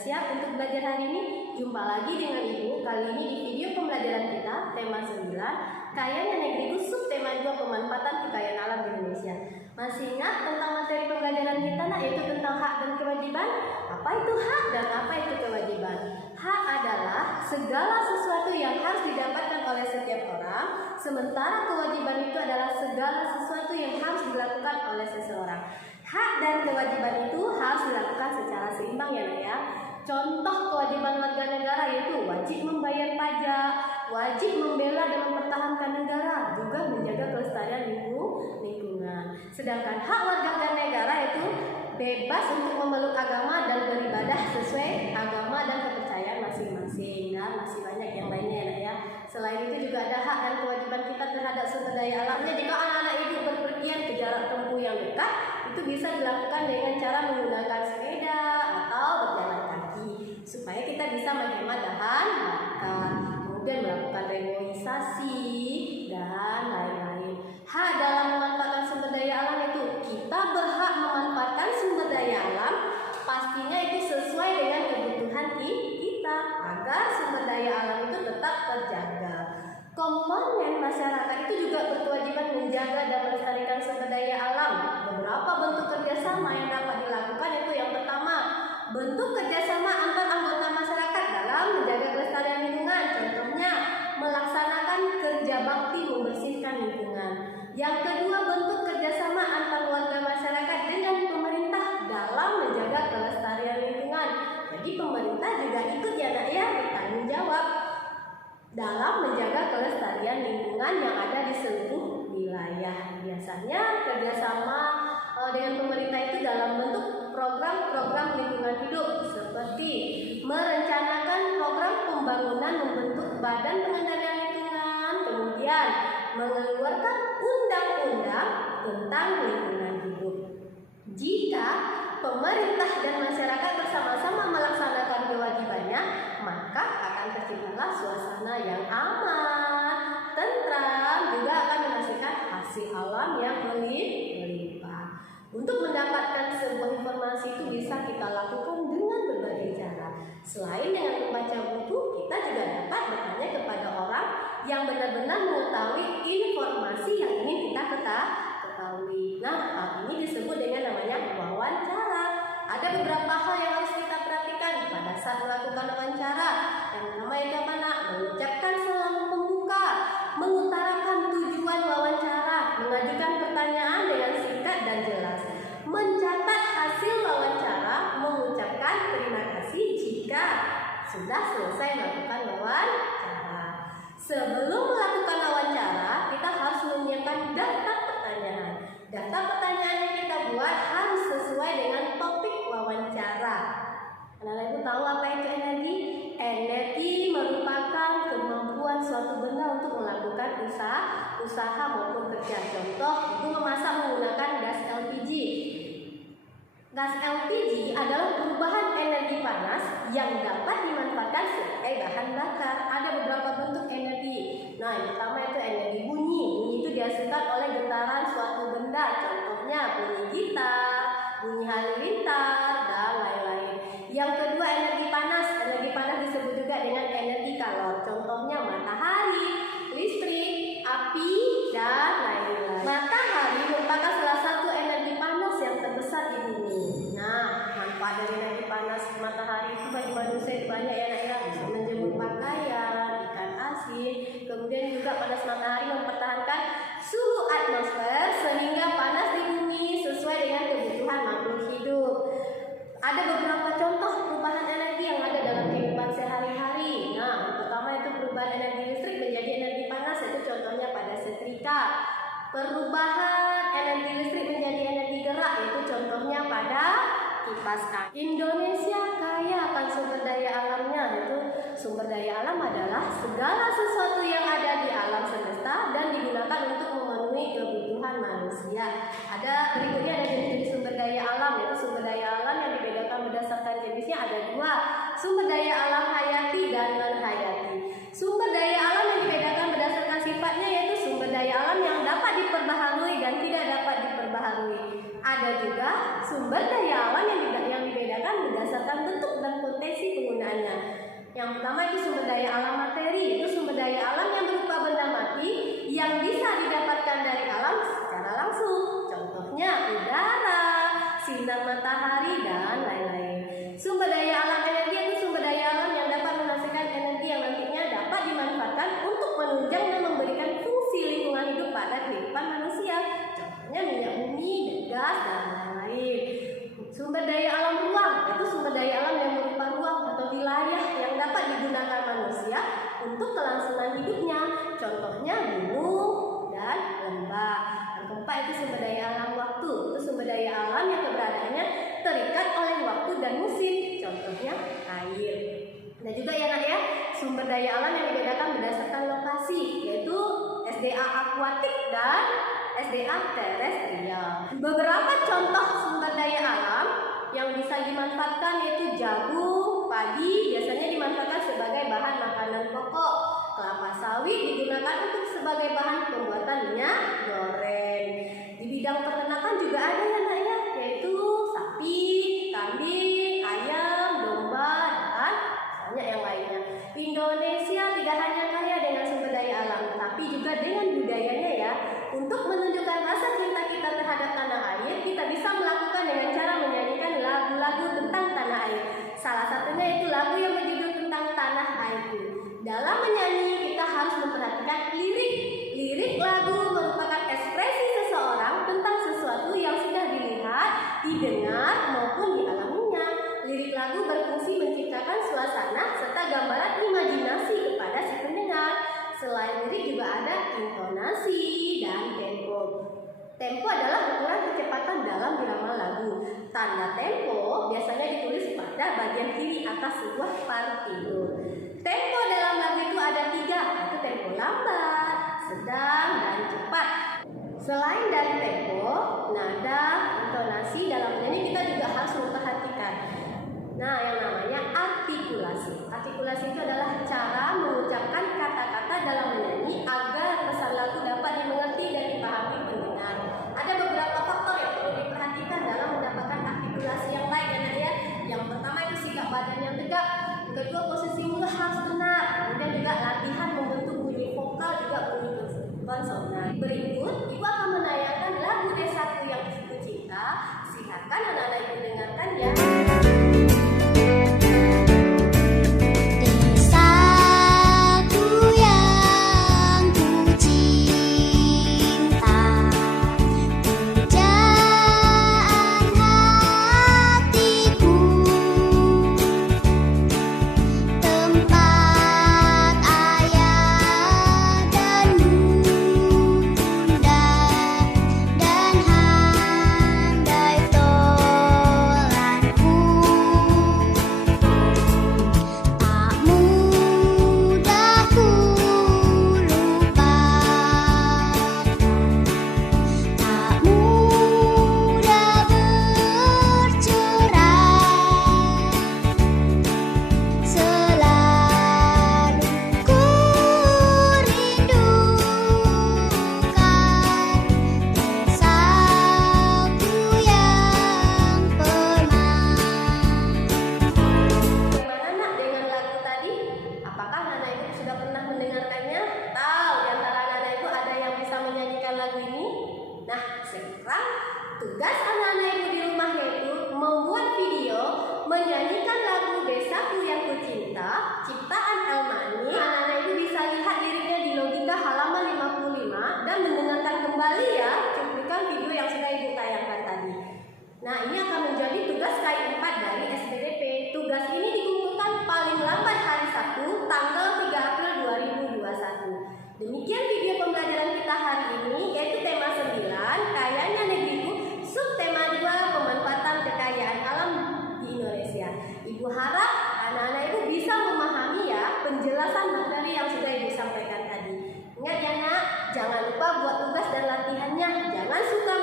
siap untuk belajar hari ini? Jumpa lagi dengan Ibu. Kali ini di video pembelajaran kita, tema 9, Kayanya Negeriku, subtema 2, pemanfaatan kekayaan alam di Indonesia. Masih ingat tentang materi pembelajaran kita, yaitu tentang hak dan kewajiban? Apa itu hak dan apa itu kewajiban? Hak adalah segala sesuatu yang harus didapatkan oleh setiap orang, sementara kewajiban itu adalah segala sesuatu yang harus dilakukan oleh seseorang. Hak dan kewajiban itu harus dilakukan secara seimbang ya. Contoh kewajiban warga negara yaitu wajib membayar pajak, wajib membela dan mempertahankan negara, juga menjaga kelestarian lingkungan. Sedangkan hak warga negara itu bebas untuk memeluk agama dan beribadah sesuai agama dan kepercayaan masing-masing, dan masih banyak yang lainnya ya. Selain itu juga ada hak dan kewajiban kita terhadap sumber daya alamnya. Jika anak-anak ibu berpergian ke jarak tempuh yang dekat, itu bisa dilakukan dengan cara menggunakan sepeda atau berjalan kaki supaya kita bisa menghemat bahan bakar, kemudian melakukan reboisasi dan lain-lain. Hak dalam memanfaatkan sumber daya alam itu kita berhak memanfaatkan sumber daya alam, pastinya itu sesuai dengan kebutuhan kita agar sumber daya alam itu tetap terjaga. Komponen masyarakat itu juga berkewajiban menjaga dan melestarikan sumber daya alam. Beberapa bentuk kerjasama yang dapat dilakukan itu yang pertama, bentuk kerjasama antar anggota masyarakat dalam menjaga kelestarian lingkungan. Contohnya, melaksanakan kerja bakti membersihkan lingkungan. Yang kedua, bentuk kerjasama antar warga masyarakat dengan pemerintah dalam menjaga kelestarian lingkungan. Jadi pemerintah juga ikut ya bertanggung jawab dalam menjaga kelestarian lingkungan yang ada di seluruh wilayah. Biasanya kerjasama dengan pemerintah itu dalam bentuk program-program lingkungan hidup, seperti merencanakan program pembangunan, membentuk badan pengendalian lingkungan, kemudian mengeluarkan undang-undang tentang lingkungan hidup. Jika pemerintah dan masyarakat bersama-sama melaksanakan kewajibannya, maka akan terciptalah suasana yang aman, tentram, juga akan menghasilkan hasil alam yang melimpah. Untuk mendapatkan sebuah informasi itu bisa kita lakukan dengan berbagai cara. Selain dengan membaca buku, kita juga dapat bertanya kepada orang yang benar-benar mengetahui informasi yang ingin kita ketahui. Nah, hal ini disebut dengan namanya wawancara. Ada beberapa hal yang harus kita perhatikan pada saat melakukan wawancara. Yang pertama itu apa nak? Mengucapkan salam pembuka, mengutarakan tujuan wawancara, mengajukan pertanyaan dengan singkat dan jelas, mencatat hasil wawancara, mengucapkan terima kasih jika sudah selesai melakukan wawancara. Sebelum melakukan wawancara, kita harus menyiapkan daftar pertanyaan. Daftar pertanyaan yang kita buat harus sesuai dengan topik wawancara. Anak-anak ibu tahu apa itu energi? Energi merupakan kemampuan suatu benda untuk melakukan usaha maupun kerja. Contoh, ibu memasak menggunakan gas LPG. Gas LPG adalah perubahan energi panas yang dapat dimanfaatkan sebagai bahan bakar. Ada beberapa bentuk energi. Nah, yang pertama itu energi bunyi. Bunyi itu dihasilkan oleh getaran suatu benda. Contohnya bunyi gitar, bunyi halilintar, dan lain-lain. Yang kedua energi panas. Energi panas disebut juga dengan energi kalor. Contohnya matahari, listrik, api, dan lain-lain. Matahari merupakan salah satu energi panas yang terbesar di bumi. Nah, manfaat dari energi panas matahari itu bagi manusia banyak ya, bisa menjemur pakaian, ikan asin. Kemudian juga panas matahari mempertahankan suhu atmosfer sehingga panas di bumi sesuai dengan kebutuhan makhluk hidup. Ada beberapa contoh perubahan energi yang ada dalam kehidupan sehari-hari. Nah, yang pertama itu perubahan energi listrik menjadi energi panas, itu contohnya pada setrika. Perubahan energi listrik menjadi energi gerak, itu contohnya pada kipas angin. Indonesia kaya akan sumber daya alamnya, yaitu sumber daya alam adalah segala sesuatu yang ada di alam semesta dan digunakan untuk memenuhi kebutuhan manusia. Berikutnya ada jenis-jenis sumber daya alam, yaitu sumber daya alam yang dibedakan berdasarkan jenisnya ada dua, sumber daya alam hayati dan non-hayati. Sumber daya alam yang dibedakan berdasarkan sifatnya yaitu sumber daya alam yang dapat diperbaharui dan tidak dapat diperbaharui. Ada juga sumber daya alam yang dibedakan berdasarkan bentuk dan potensi penggunaannya. Yang pertama itu sumber daya alam materi, itu sumber daya alam yang berupa benda mati yang bisa didapatkan dari alam secara langsung. Contohnya udara, sinar matahari, dan lain-lain. Sumber daya alam energi itu sumber daya alam yang dapat menghasilkan energi yang nantinya dapat dimanfaatkan untuk menunjang dan memberikan fungsi lingkungan hidup pada kehidupan manusia. Contohnya minyak bumi, gas, dan lain-lain. Sumber daya alam ruang itu sumber daya alam yang berupa ruang atau wilayah yang dapat digunakan manusia untuk kelangsungan hidupnya. Contohnya gunung dan lembah. Yang keempat itu sumber daya alam waktu, itu sumber daya alam yang keberadaannya terikat oleh waktu dan musim. Contohnya air. Dan juga ya nak ya, sumber daya alam yang dibedakan berdasarkan lokasi, yaitu SDA akuatik dan SDA terestrial. Beberapa contoh sumber daya alam yang bisa dimanfaatkan yaitu jagung, padi biasanya dimanfaatkan sebagai bahan makanan pokok. Kelapa sawit digunakan untuk sebagai bahan pembuatan minyak goreng. Di bidang peternakan juga ada ya nak ya, yaitu sapi, kambing, ayam, domba, dan banyak yang lainnya. Indonesia tidak hanya kaya dengan sumber daya alam, tapi juga dengan budayanya ya. Untuk menunjukkan rasa cinta kita terhadap tanah air, kita bisa melakukan dengan cara menyanyikan lagu-lagu tentang tanah air. Salah satunya itu lagu yang berjudul tentang tanah airku. Dalam menyanyi, kita harus memperhatikan lirik. Lirik lagu merupakan ekspresi seseorang tentang sesuatu yang sudah dilihat, didengar, maupun dialaminya. Lirik lagu berfungsi menciptakan suasana serta gambaran imajinasi kepada si pendengar. Selain lirik juga ada intonasi dan tempo. Tempo adalah ukuran kecepatan dalam birama lagu. Tanda tempo biasanya ditulis pada bagian kiri atas sebuah partitur. Tempo dalam lagu itu ada 3, yaitu tempo lambat, sedang, dan cepat. Selain dari tempo, nada, intonasi dalam menyanyi kita juga harus memperhatikan. Nah, yang namanya artikulasi. Artikulasi itu adalah cara mengucapkan kata-kata dalam menyanyi agar pesan lagu dapat dimengerti dan dipahami pendengar. Ada beberapa faktor yang perlu diperhatikan dalam mendapatkan artikulasi yang baik ya. Yang pertama itu sikap badan yang tegak. Yang kedua, posisi mulut harus benar. Kemudian juga latihan membentuk bunyi vokal juga bunyi konsonan. Berikut, ibu akan menayangkan lagu Desaku yang Ku Cinta. Silakan anak-anak ibu dengarkan ya. Tugas anak-anak ibu di rumah yaitu membuat video menyanyikan lagu Desaku yang Ku Cinta ciptaan Elmani. Anak-anak ibu bisa lihat liriknya di Logika halaman 55 dan mendengarkan kembali ya cuplikan video yang sudah ibu tayangkan tadi. Nah, ini akan menjadi tugas K4 dari SPDP. Tugas ini dikumpulkan paling lambat hari Sabtu tanggal 3 April 2021. Demikian video pembelajaran kita hari ini, yaitu tema 9, Kayanya Negeriku, subtema 2, pemanfaatan kekayaan alam di Indonesia. Ibu harap anak-anak ibu bisa memahami ya penjelasan materi yang sudah ibu sampaikan tadi. Ingat ya nak, jangan lupa buat tugas dan latihannya. Jangan suka